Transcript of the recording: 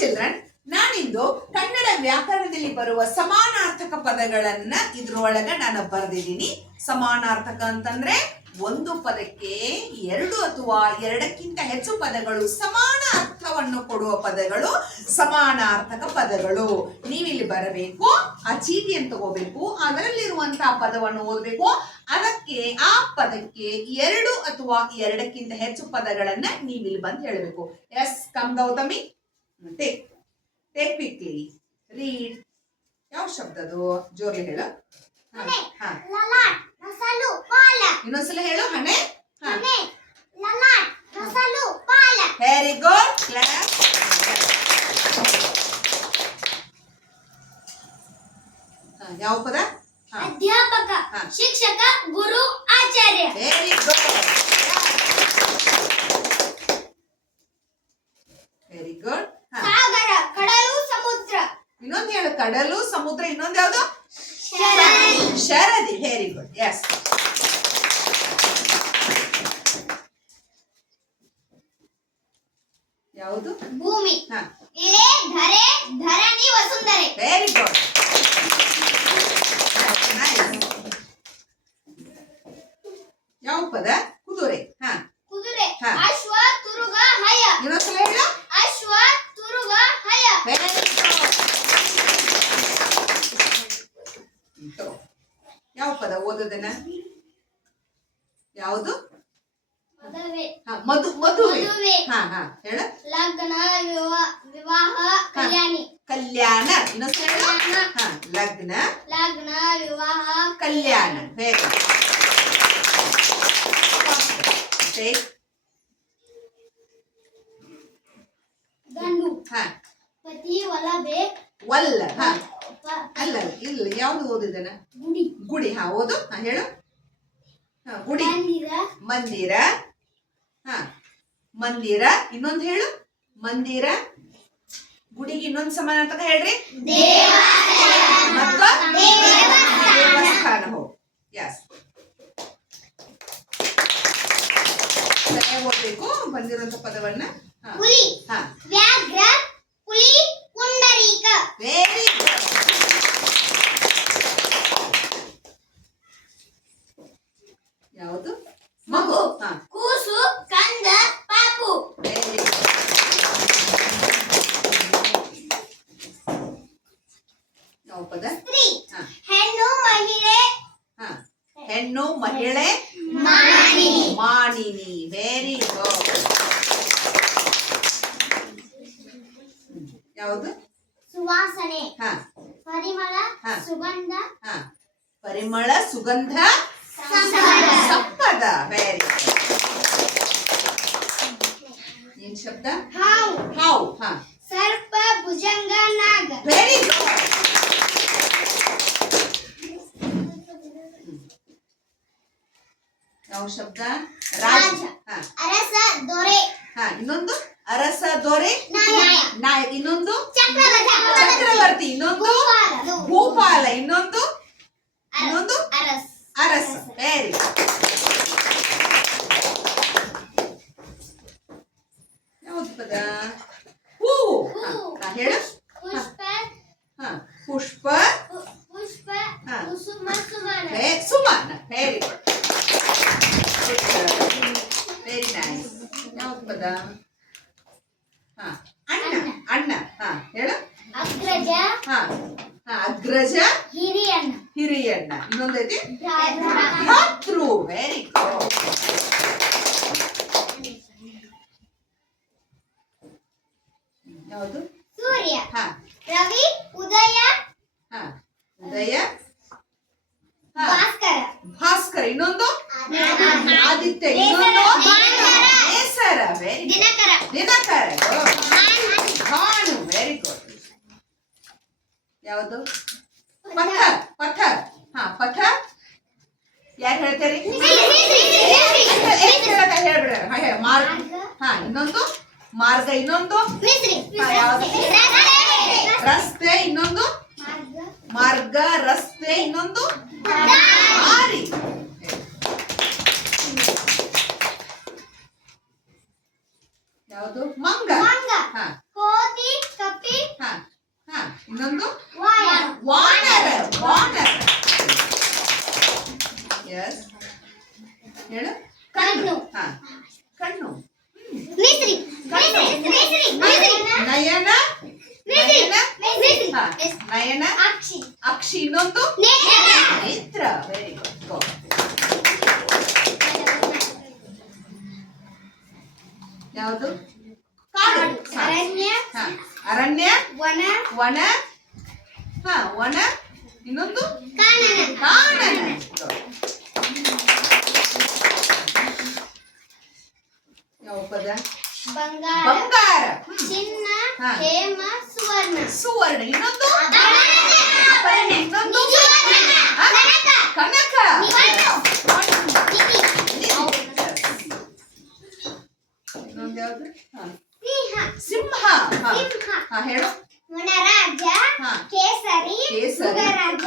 Children, ನಾನಿಂದು Kannada ವ್ಯಾಕರಣದಲ್ಲಿ ಬರುವ ಸಮಾನಾರ್ಥಕ ಪದಗಳನ್ನ ಇದ್ರೊಳಗ ನಾನು ಬರೆದಿದ್ದೀನಿ. ಸಮಾನಾರ್ಥಕ ಅಂತಂದ್ರೆ ಒಂದು ಪದಕ್ಕೆ ಎರಡು ಅಥವಾ ಎರಡಕ್ಕಿಂತ ಹೆಚ್ಚು ಪದಗಳು ಸಮಾನ ಅರ್ಥವನ್ನು ಕೊಡುವ ಪದಗಳು ಸಮಾನಾರ್ಥಕ ಪದಗಳು. ನೀವಿಲ್ಲಿ ಬರಬೇಕು, ಆ ಚೀಟಿಯನ್ನು ತಗೋಬೇಕು, ಅದರಲ್ಲಿರುವಂತಹ ಪದವನ್ನು ಓದಬೇಕು. ಅದಕ್ಕೆ ಆ ಪದಕ್ಕೆ ಎರಡು ಅಥವಾ ಎರಡಕ್ಕಿಂತ ಹೆಚ್ಚು ಪದಗಳನ್ನ ನೀವಿಲ್ಲಿ ಬಂದು ಹೇಳಬೇಕು. Yes, come Gautami, take quickly read. ಯಾವ ಶಬ್ದದು? ಜೋರ್ಲಿ ಹೇಳು. ಇನ್ನೊಂದ್ಸಲ ಹೇಳು. ಹಣೆ. Very good. ಕ್ಲಾಸ್. ಯಾವ ಪದ? ಅಧ್ಯಾಪಕ, ಶಿಕ್ಷಕ, ಗುರು, ಆಚಾರ್ಯ. Very good, very good. ಸಾಗರ, ಕಡಲು, ಸಮುದ್ರ. ಇನ್ನೊಂದು ಹೇಳು. ಕಡಲು, ಸಮುದ್ರ. ಇನ್ನೊಂದು ಯಾವುದು? ಶರದಿ. ಶರದಿ. Very good. ಎಸ್. ಯಾವುದು? ಭೂಮಿ. ಇಳೆ, ಧರೆ, ಧರಣಿ, ವಸುಂಧರೆ. Very good. ಯಾವ ಪದ? ಕುದುರೆ. ಕುದುರೆ, ಅಶ್ವ, ತುರುಗ, ಹಯ. ಇನ್ನೊಂದ್ಸಲ ಹೇಳು. ಅಶ್ವ, ತುರುಗ, ಹಯ. Very good. ಯಾವ ಪದ? ಓದೋದನ್ನ. ಯಾವುದು? ಮದುವೆ. ಮದುವೆ. ಮದುವೆ. ಹೇಳ. ಲಗ್ನ, ವಿವಾಹ, ಕಲ್ಯಾಣಿ. ಕಲ್ಯಾಣ. ಇನ್ನೊಂದ್ಸಲ ಹೇಳು. ಲಗ್ನ, ಲಗ್ನ, ವಿವಾಹ, ಕಲ್ಯಾಣ. Very good. ಗಂಡು, ಪತಿ, ವಲಬೆ, ವಲ್ಲ. ಅಲ್ಲ, ಇಲ್ಲ. ಯಾವ್ದು ಓದಿದನ? ಗುಡಿ. ಗುಡಿ. ಓದು. ಹೇಳು. ಗುಡಿ. ಮಂದಿರ, ಮಂದಿರ. ಮಂದಿರ. ಇನ್ನೊಂದು ಹೇಳು. ಮಂದಿರ. ಗುಡಿಗೆ ಇನ್ನೊಂದು ಸಮಾನಾರ್ಥಕ ಹೇಳ್ರಿ. ಮತ್ತು ದೇವಸ್ಥಾನ. ಹೋಗು. ಎಸ್. ಸರಿಯಾಗಿ ಓದ್ಬೇಕು ಬಂದಿರುವಂತ ಪದವನ್ನ. ಹುಲಿ, ವ್ಯಾಘ್ರ, ಹುಲಿ, ಪುಂಡರೀಕ. Very good. ಯಾವುದು? ಮಗು. ಕೂಸು, ಕಂದ, ಪಾಪು. Very good. ಯಾವ ಪದ? ಸ್ತ್ರೀ, ಹೆಣ್ಣು, ಮಹಿಳೆ. ಹೆಣ್ಣು, ಮಹಿಳೆ, ಮಾನಿನಿ. ಮಾನಿನಿ. Very good. ಯಾವುದು? ಸುವಾಸನೆ, ಪರಿಮಳ, ಸುಗಂಧ, ಪರಿಮಳ, ಸುಗಂಧ, ಸಂಪದ. ಸಂಪದ. Very good. ಏನ್ ಶಬ್ದ? ಹಾವು. ಹಾವು. ಸರ್ಪ, ಭುಜಂಗ, ನಾಗ. Very good. ಯಾವ ಶಬ್ದ? ರಾಜ. ಅರಸ, ದೊರೆ. ಇನ್ನೊಂದು? ಅರಸ, ದೊರೆ, ನಾಯಕ. ಇನ್ನೊಂದು? ಚಕ್ರವರ್ತಿ. ಚಕ್ರವರ್ತಿ. ಇನ್ನೊಂದು? ಭೂಪಾಲ. ಇನ್ನೊಂದು? ಇನ್ನೊಂದು? ಅರಸ. ಅರಸ. Very good. ಯಾವ್ದು ಪದ? ಹೂವು. ಹೇಳು. ಪುಷ್ಪ, ಪುಷ್ಪ, ಪುಷ್ಪ, ಕುಸುಮ, ಸುಮನ. ಸುಮನ. Very good. Very nice. ಯಾವ್ದು ಪದ? ಅಣ್ಣ. ಅಣ್ಣ. ಹೇಳು. ಅಗ್ರಜ, ಅಗ್ರಜ, ಹಿರಿಯಣ್ಣ. ಹಿರಿಯಣ್ಣ. ಇನ್ನೊಂದೈತಿ? ಭ್ರಾತೃ. ಭ್ರಾತೃ. Very good. ಯಾವುದು? ಸೂರ್ಯ, ರವಿ, ಉದಯ, ಉದಯ, ಭಾಸ್ಕರ. ಭಾಸ್ಕರ. ಇನ್ನೊಂದು? ಆದಿತ್ಯ. ಇನ್ನೊಂದು? ನೇಸರ. Very good. ದಿನಕರ. ದಿನಕರ. ಭಾನು. Very good. ಯಾವುದು? ಪಥ. ಪಥ. ಪಥ. ಯಾರು ಹೇಳ್ತಾರೆ? ಹೇಳ್ಬಿಡ್ರ. ಮಾರ್ಗ. ಇನ್ನೊಂದು? ಮಾರ್ಗ. ಇನ್ನೊಂದು? ಯಾವುದು? ರಸ್ತೆ. ಇನ್ನೊಂದು? ಮಾರ್ಗ, ರಸ್ತೆ. ಇನ್ನೊಂದು? ದಾರಿ. ಯಾವುದು? ಮಂಗ. ಕೋತಿ, ಕಪ್ಪೆ, ಹಾ ನಯನ ಅಕ್ಷಿ ಅಕ್ಷಿ ಇನ್ನೊಂದು ನೇತ್ರ ನೇತ್ರ ವೆರಿ ಗುಡ್ ಯಾವುದು ಕಾಡು ಹಾ. ಅರಣ್ಯ ಹಾ. ಅರಣ್ಯ ವನ ವನ ಹಾ ವನ ಇನ್ನೊಂದು ಕಾನನ ಕಾನನ ಯಾವ ಪದ ಬಂಗಾರ ಬಂಗಾರ ಚಿನ್ನ ಹಾ. ಹೇಮ ಸುವರ್ಣ ಸುವರ್ಣ ಇನ್ನೊಂದು ಅಪರ್ಣ. ಅಪರ್ಣ ಇನ್ನೊಂದು ನಿಜವರ್ಣ. ಹಾ? ಕನಕ. ಕನಕ ಇನ್ನೊಂದು ಯಾವುದು ಹಾ. ಸಿಂಹ ಸಿಂಹ ಹಾ. ಸಿಂಹ ಹಾ ಹೇಳು ವನರಾಜ ಹಾ. ಕೇಸರಿ ಕೇಸರಿ ಮೃಗರಾಜ